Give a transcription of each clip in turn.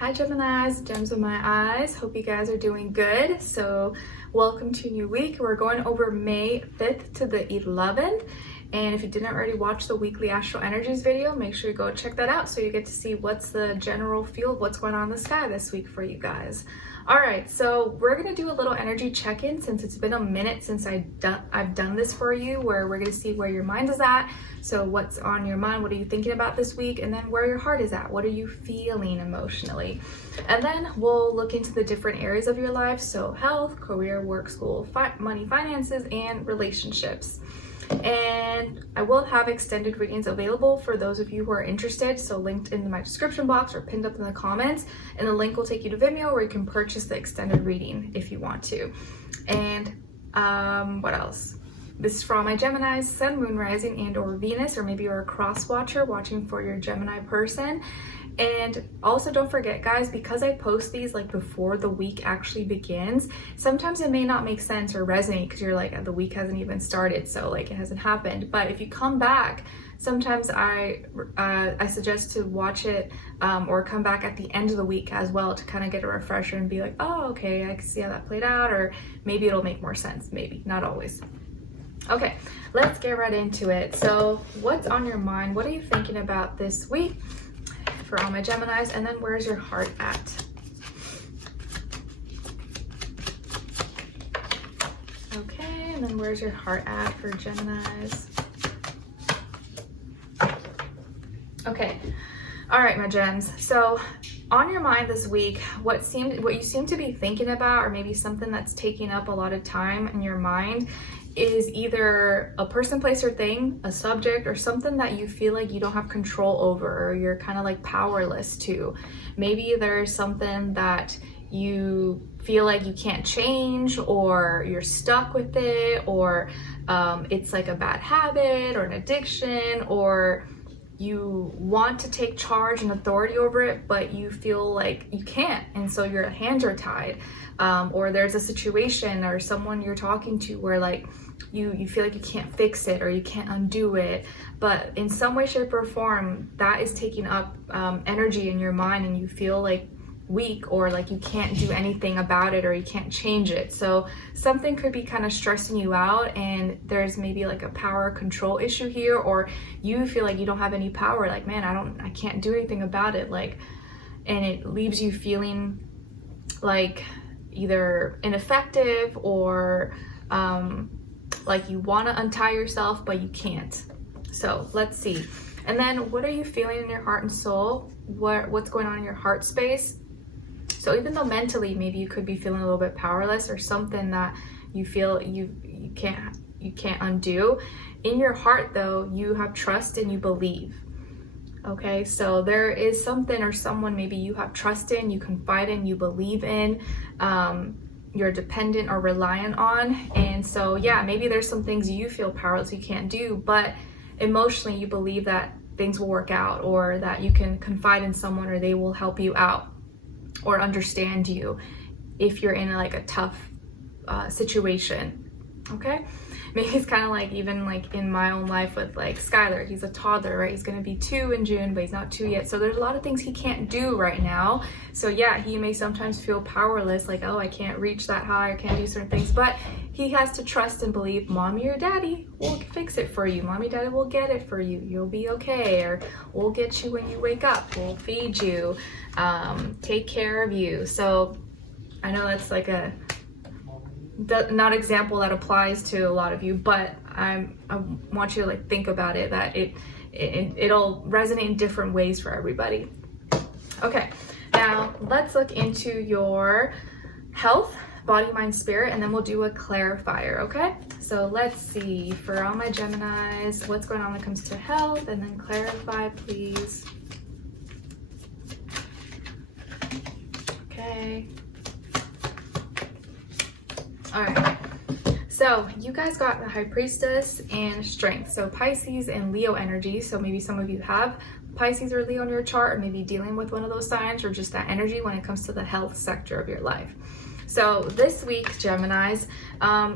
Hi Geminis, gems of my eyes. Hope you guys are doing good. So welcome to a new week. We're going over May 5th to the 11th. And if you didn't already watch the weekly astral energies video, make sure you go check that out so you get to see what's the general feel of what's going on in the sky this week for you guys. All right, so we're gonna do a little energy check-in since it's been a minute since I've done this for you, where we're gonna see where your mind is at. So what's on your mind, what are you thinking about this week, and then where your heart is at, what are you feeling emotionally. And then we'll look into the different areas of your life, so health, career, work, school, money, finances, and relationships. And I will have extended readings available for those of you who are interested, so linked in my description box or pinned up in the comments, and the link will take you to Vimeo where you can purchase the extended reading if you want to. And what else? This is for all my Geminis, Sun, Moon, Rising, and or Venus, or maybe you're a cross watcher watching for your Gemini person. And also don't forget guys, because I post these like before the week actually begins, sometimes it may not make sense or resonate because you're like, the week hasn't even started, so like it hasn't happened. But if you come back, sometimes I suggest to watch it or come back at the end of the week as well to kind of get a refresher and be like, oh, okay, I can see how that played out, or maybe it'll make more sense, maybe, not always. Okay, let's get right into it. So what's on your mind? What are you thinking about this week for all my Geminis? And then where's your heart at? Okay, and then where's your heart at for Geminis? Okay, all right, my gems. So on your mind this week, what you seem to be thinking about, or maybe something that's taking up a lot of time in your mind, is either a person, place, or thing, a subject, or something that you feel like you don't have control over, or you're kind of like powerless to. Maybe there's something that you feel like you can't change, or you're stuck with it, or it's like a bad habit or an addiction, or you want to take charge and authority over it, but you feel like you can't, and so your hands are tied. Or there's a situation or someone you're talking to where like you feel like you can't fix it or you can't undo it, but in some way, shape, or form that is taking up energy in your mind, and you feel like weak or like you can't do anything about it or you can't change it. So something could be kind of stressing you out, and there's maybe like a power control issue here, or you feel like you don't have any power, like, man, I can't do anything about it, like, and it leaves you feeling like either ineffective or like you want to untie yourself but you can't. So let's see. And then what are you feeling in your heart and soul? What's going on in your heart space? So even though mentally maybe you could be feeling a little bit powerless or something that you feel you can't undo, in your heart though you have trust and you believe. Okay, so there is something or someone maybe you have trust in, you confide in, you believe in, you're dependent or reliant on. And so yeah, maybe there's some things you feel powerless you can't do, but emotionally you believe that things will work out, or that you can confide in someone or they will help you out or understand you if you're in like a tough situation. Okay, maybe it's kind of like even like in my own life with like Skylar, he's a toddler, right? He's gonna be 2 in June, but he's not 2 yet, so there's a lot of things he can't do right now. So yeah, he may sometimes feel powerless, like, oh, I can't reach that high, I can't do certain things, but he has to trust and believe mommy or daddy will fix it for you, mommy, daddy will get it for you, you'll be okay, or we'll get you when you wake up, we'll feed you, take care of you. So I know that's like a not example that applies to a lot of you, but I want you to like think about it, that it'll resonate in different ways for everybody. Okay, now let's look into your health, body, mind, spirit, and then we'll do a clarifier. Okay, so let's see for all my Geminis what's going on when it comes to health, and then clarify please. Okay. All right, so you guys got the High Priestess and Strength, so Pisces and Leo energy. So maybe some of you have Pisces or Leo in your chart, or maybe dealing with one of those signs, or just that energy when it comes to the health sector of your life. So this week, Geminis,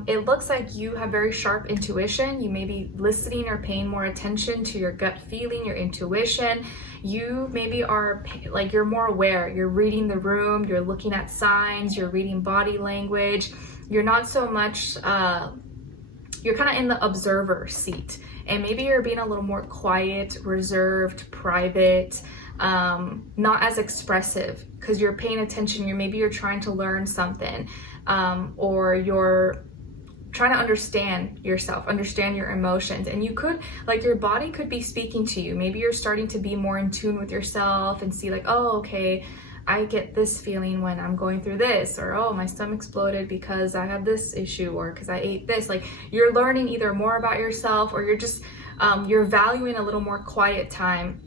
it looks like you have very sharp intuition. You may be listening or paying more attention to your gut feeling, your intuition. You maybe are like, you're more aware. You're reading the room, you're looking at signs, you're reading body language. You're not so much, you're kind of in the observer seat. And maybe you're being a little more quiet, reserved, private, not as expressive, because you're paying attention. Maybe you're trying to learn something, or you're trying to understand yourself, understand your emotions. And you could, like, your body could be speaking to you. Maybe you're starting to be more in tune with yourself and see like, oh, okay, I get this feeling when I'm going through this, or oh, my stomach exploded because I have this issue, or because I ate this. Like, you're learning either more about yourself, or you're just you're valuing a little more quiet time,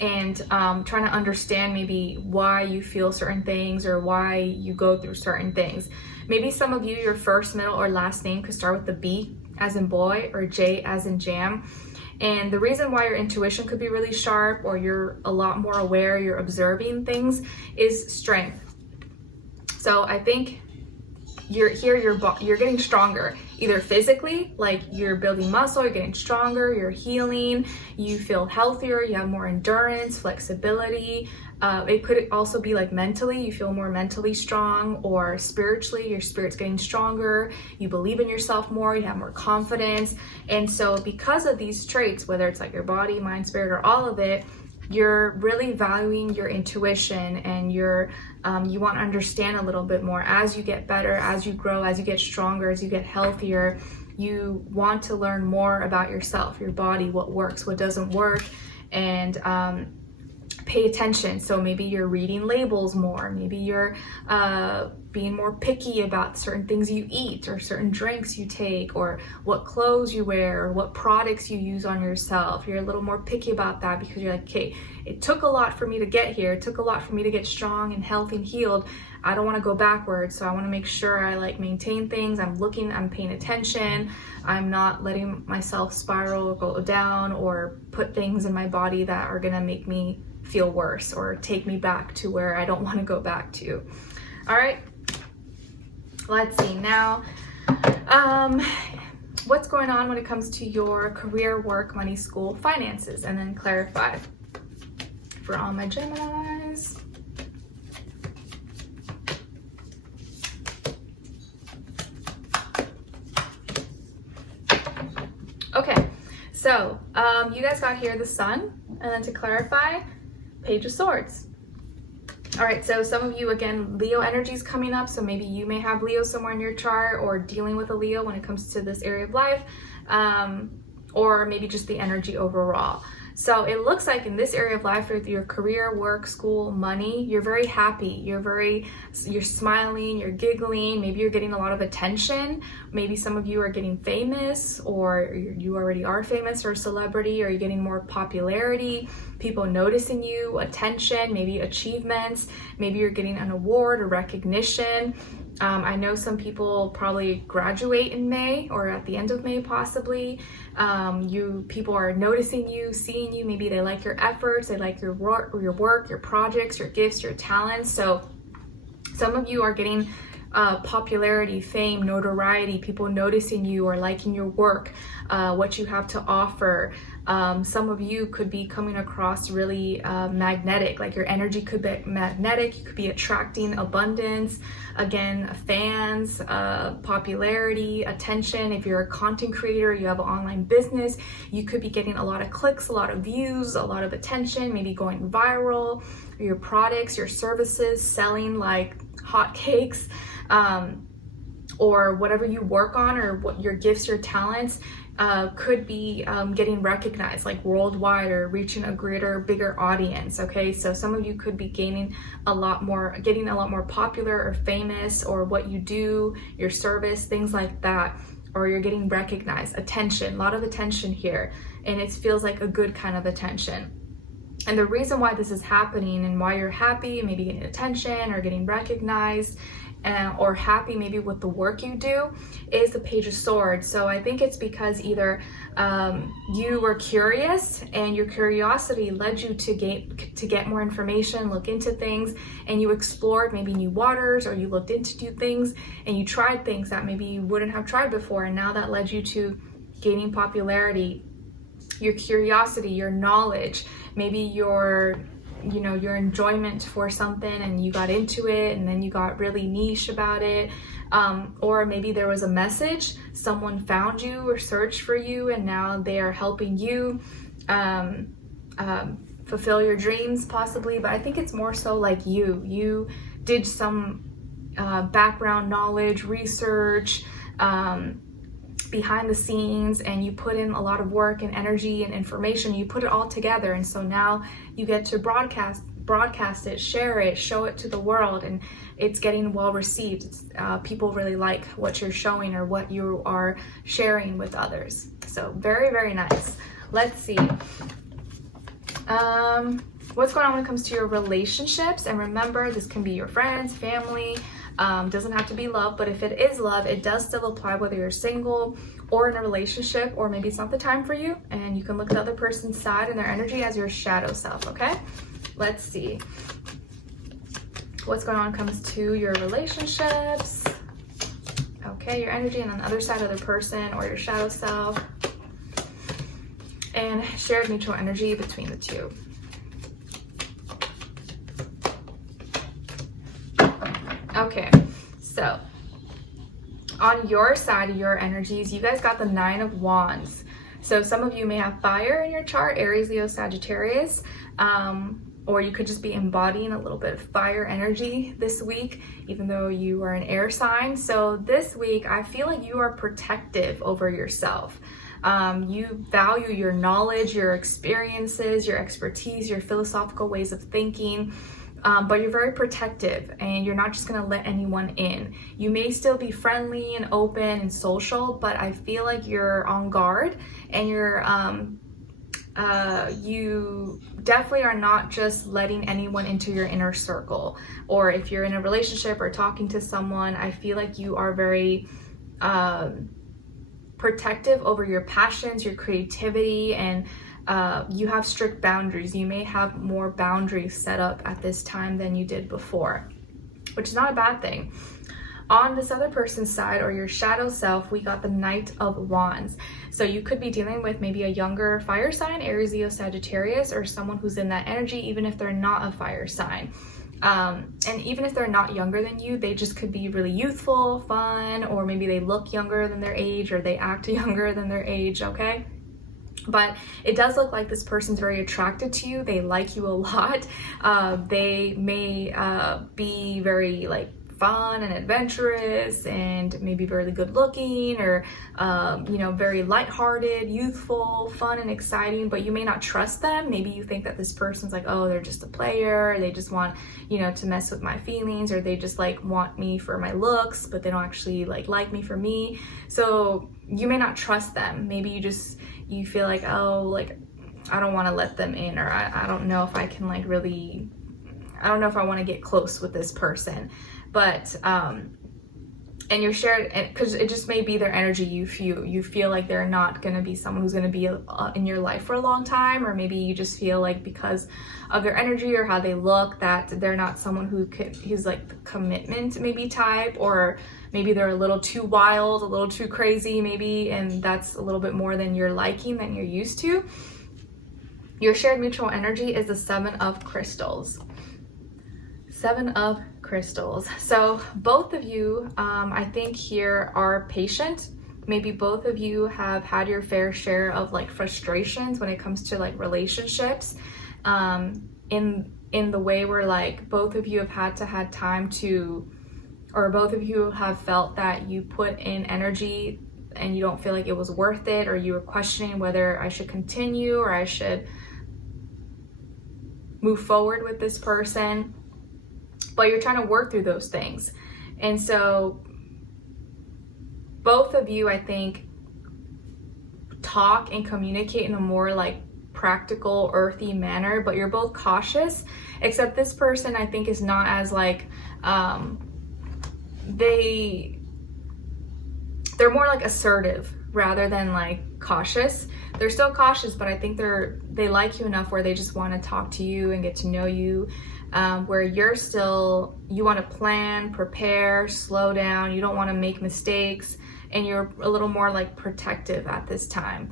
and trying to understand maybe why you feel certain things, or why you go through certain things. Maybe some of you, your first, middle, or last name could start with the B as in boy, or J as in jam. And the reason why your intuition could be really sharp, or you're a lot more aware, you're observing things, is strength. So I think you're getting stronger, either physically, like you're building muscle, you're getting stronger, you're healing, you feel healthier, you have more endurance, flexibility. It could also be like mentally, you feel more mentally strong, or spiritually, your spirit's getting stronger, you believe in yourself more, you have more confidence. And so because of these traits, whether it's like your body, mind, spirit, or all of it, you're really valuing your intuition, and you want to understand a little bit more as you get better, as you grow, as you get stronger, as you get healthier. You want to learn more about yourself, your body, what works, what doesn't work, and pay attention. So maybe you're reading labels more, maybe you're being more picky about certain things you eat, or certain drinks you take, or what clothes you wear, or what products you use on yourself. You're a little more picky about that, because you're like, okay, it took a lot for me to get here, it took a lot for me to get strong and healthy and healed. I don't want to go backwards, so I want to make sure I like maintain things. I'm paying attention, I'm not letting myself spiral or go down, or put things in my body that are gonna make me feel worse, or take me back to where I don't want to go back to. All right, let's see now, what's going on when it comes to your career, work, money, school, finances, and then clarify for all my Geminis. Okay, so you guys got here the Sun, and then to clarify, Page of Swords. All right, so some of you, again, Leo energy is coming up, so maybe you may have Leo somewhere in your chart, or dealing with a Leo when it comes to this area of life, or maybe just the energy overall. So it looks like in this area of life, with your career, work, school, money, you're very happy, you're smiling, you're giggling, maybe you're getting a lot of attention. Maybe some of you are getting famous, or you already are famous or a celebrity, or you're getting more popularity, people noticing you, attention, maybe achievements, maybe you're getting an award or recognition. I know some people probably graduate in May, or at the end of May possibly. People are noticing you, seeing you, maybe they like your efforts, they like your work, your projects, your gifts, your talents. So some of you are getting popularity, fame, notoriety, people noticing you or liking your work, what you have to offer. Some of you could be coming across really magnetic, like your energy could be magnetic, you could be attracting abundance, again, fans, popularity, attention. If you're a content creator, you have an online business, you could be getting a lot of clicks, a lot of views, a lot of attention, maybe going viral, your products, your services, selling like hotcakes, or whatever you work on, or what your gifts, your talents, could be getting recognized like worldwide, or reaching a bigger audience. Okay, so some of you could be getting a lot more popular or famous, or what you do, your service, things like that, or you're getting recognized, attention, a lot of attention here, and it feels like a good kind of attention. And the reason why this is happening and why you're happy, maybe getting attention or getting recognized, or happy maybe with the work you do, is the Page of Swords. So I think it's because either you were curious and your curiosity led you to get more information, look into things, and you explored maybe new waters, or you looked into new things and you tried things that maybe you wouldn't have tried before, and now that led you to gaining popularity, your curiosity, your knowledge, maybe your enjoyment for something, and you got into it and then you got really niche about it, or maybe there was a message, someone found you or searched for you, and now they are helping you fulfill your dreams possibly. But I think it's more so like you did some background knowledge, research, behind the scenes, and you put in a lot of work and energy and information. You put it all together, and so now you get to broadcast it, share it, show it to the world, and it's getting well received. People really like what you're showing or what you are sharing with others. So very, very nice. Let's see what's going on when it comes to your relationships. And remember, this can be your friends, family. Doesn't have to be love, but if it is love, it does still apply whether you're single or in a relationship, or maybe it's not the time for you, and you can look at the other person's side and their energy as your shadow self. Okay, let's see what's going on when it comes to your relationships. Okay, your energy, and on the other side of the person or your shadow self, and shared mutual energy between the two. Okay, so on your side of your energies, you guys got the Nine of Wands. So some of you may have fire in your chart, Aries, Leo, Sagittarius, or you could just be embodying a little bit of fire energy this week, even though you are an air sign. So this week, I feel like you are protective over yourself. You value your knowledge, your experiences, your expertise, your philosophical ways of thinking. But you're very protective, and you're not just going to let anyone in. You may still be friendly and open and social, but I feel like you're on guard, and you definitely are not just letting anyone into your inner circle. Or if you're in a relationship or talking to someone, I feel like you are very protective over your passions, your creativity, and you have strict boundaries. You may have more boundaries set up at this time than you did before, which is not a bad thing. On this other person's side, or your shadow self, we got the Knight of Wands. So you could be dealing with maybe a younger fire sign, Aries, Leo, Sagittarius, or someone who's in that energy, even if they're not a fire sign. And even if they're not younger than you, they just could be really youthful, fun, or maybe they look younger than their age, or they act younger than their age, okay? But it does look like this person's very attracted to you. They like you a lot. They may be very like fun and adventurous, and maybe really good looking, or very lighthearted, youthful, fun and exciting, but you may not trust them. Maybe you think that this person's like, oh, they're just a player, they just want to mess with my feelings, or they just like want me for my looks, but they don't actually like me for me. So you may not trust them. Maybe you feel like, oh, like I don't want to let them in, or I don't know if I can I don't know if I want to get close with this person. But and you're shared, because it just may be their energy. You feel like they're not going to be someone who's going to be in your life for a long time, or maybe you just feel like because of their energy or how they look that they're not someone who's like the commitment maybe type, or maybe they're a little too wild, a little too crazy maybe, and that's a little bit more than you're liking, than you're used to. Your shared mutual energy is the Seven of Crystals. Seven of Crystals. So both of you, I think here, are patient. Maybe both of you have had your fair share of like frustrations when it comes to like relationships, in the way where like both of you have had time to, or both of you have felt that you put in energy and you don't feel like it was worth it, or you were questioning whether I should continue or I should move forward with this person. But you're trying to work through those things. And so both of you, I think, talk and communicate in a more like practical, earthy manner, but you're both cautious, except this person I think is not as like, they're more like assertive rather than like cautious. They're still cautious, but I think they like you enough where they just want to talk to you and get to know you. Where you want to plan, prepare, slow down. You don't want to make mistakes, and you're a little more like protective at this time.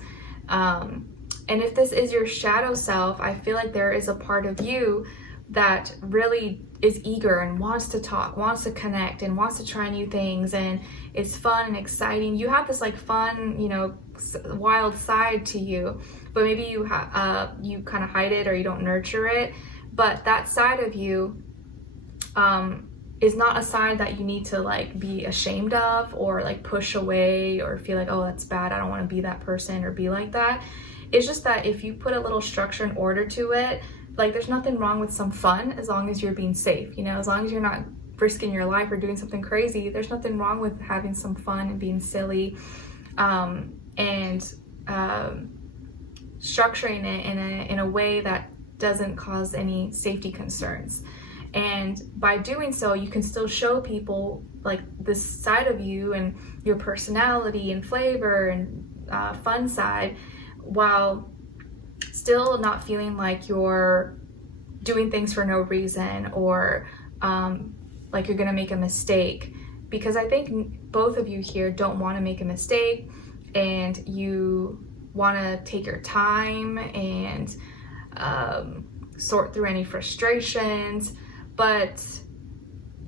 And if this is your shadow self, I feel like there is a part of you that really is eager and wants to talk, wants to connect, and wants to try new things, and it's fun and exciting. You have this like fun, you know, wild side to you, but maybe you kind of hide it or you don't nurture it. But that side of you is not a side that you need to like be ashamed of or like push away or feel like, oh, that's bad, I don't want to be that person or be like that. It's just that if you put a little structure and order to it, like there's nothing wrong with some fun as long as you're being safe, you know, as long as you're not risking your life or doing something crazy. There's nothing wrong with having some fun and being silly, and structuring it in a way that doesn't cause any safety concerns. And by doing so, you can still show people like this side of you and your personality and flavor and fun side, while still not feeling like you're doing things for no reason or like you're gonna make a mistake. Because I think both of you here don't want to make a mistake, and you want to take your time and sort through any frustrations, but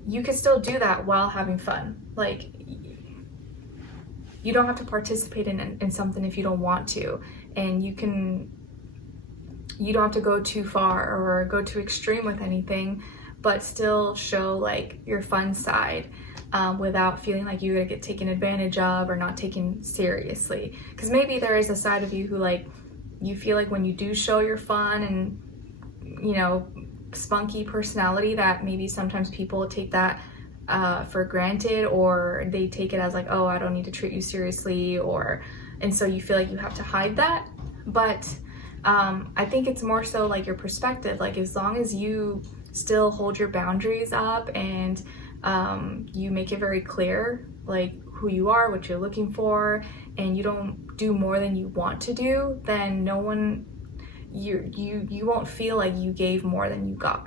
you can still do that while having fun. Like, you don't have to participate in something if you don't want to, and you don't have to go too far or go too extreme with anything, but still show like your fun side without feeling like you're gonna get taken advantage of or not taken seriously. Because maybe there is a side of you who like, you feel like when you do show your fun and, you know, spunky personality, that maybe sometimes people take that for granted, or they take it as like, oh, I don't need to treat you seriously, and so you feel like you have to hide that. But I think it's more so like your perspective. Like, as long as you still hold your boundaries up and you make it very clear like who you are, what you're looking for, and you don't do more than you want to do, then you won't feel like you gave more than you got.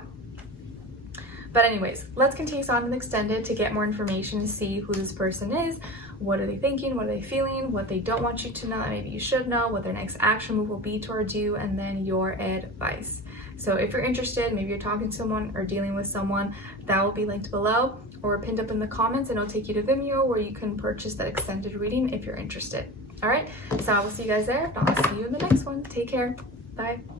But anyways, let's continue on and extended to get more information to see who this person is. What are they thinking? What are they feeling? What they don't want you to know that maybe you should know, what their next action move will be towards you, and then your advice. So if you're interested, maybe you're talking to someone or dealing with someone, that will be linked below or pinned up in the comments, and it'll take you to Vimeo where you can purchase that extended reading if you're interested. All right, so I will see you guys there. I'll see you in the next one. Take care. Bye.